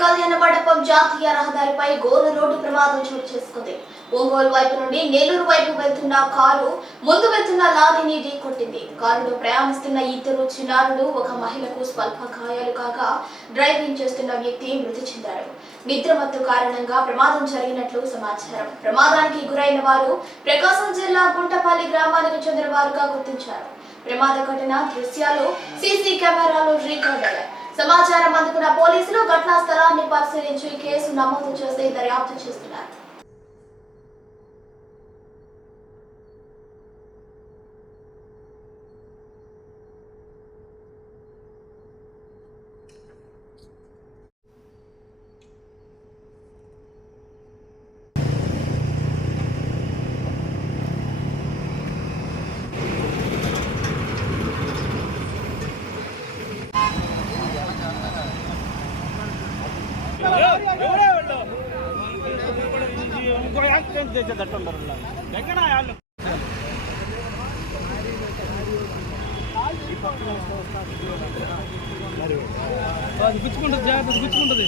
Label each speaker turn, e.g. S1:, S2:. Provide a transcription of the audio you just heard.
S1: Kovur ACC మండపం జాతీయ రహదారిపై ఘోర రోడ్డు ప్రమాదం చోటు చేసుకుంది. ఒంగోలు వైపు నుండి నెల్లూరు వైపు వెళ్తున్న కారు ముందు వెళ్తున్న లారీని ఢీకొట్టింది. కారులో ప్రయాణిస్తున్న ఇద్దరు చిన్నారులు ఒక మహిళకు స్వల్ప గాయాలు కాగా డ్రైవింగ్ చేస్తున్న వ్యక్తి మృతి చెందారు. నిద్రమత్తు కారణంగా ప్రమాదం జరిగినట్లు సమాచారం. ప్రమాదానికి గురైన వారు ప్రకాశం జిల్లా గుంటపల్లి గ్రామానికి చెందిన వారుగా గుర్తించారు. ప్రమాద ఘటన దృశ్యాలు సీసీ కెమెరాలో రికార్డ్ అయ్యాయి. సమాచారం అందుకున్న పోలీసులు ఘటనా స్థలాన్ని పరిశీలించి కేసు నమోదు చేసి దర్యాప్తు చేస్తున్నారు.
S2: యాక్సిడెంట్ చేసేటట్టు ఉండరు ఎక్కడ వాళ్ళు గుచ్చుకుంటుంది జాగ్రత్త గుచ్చుకుంటుంది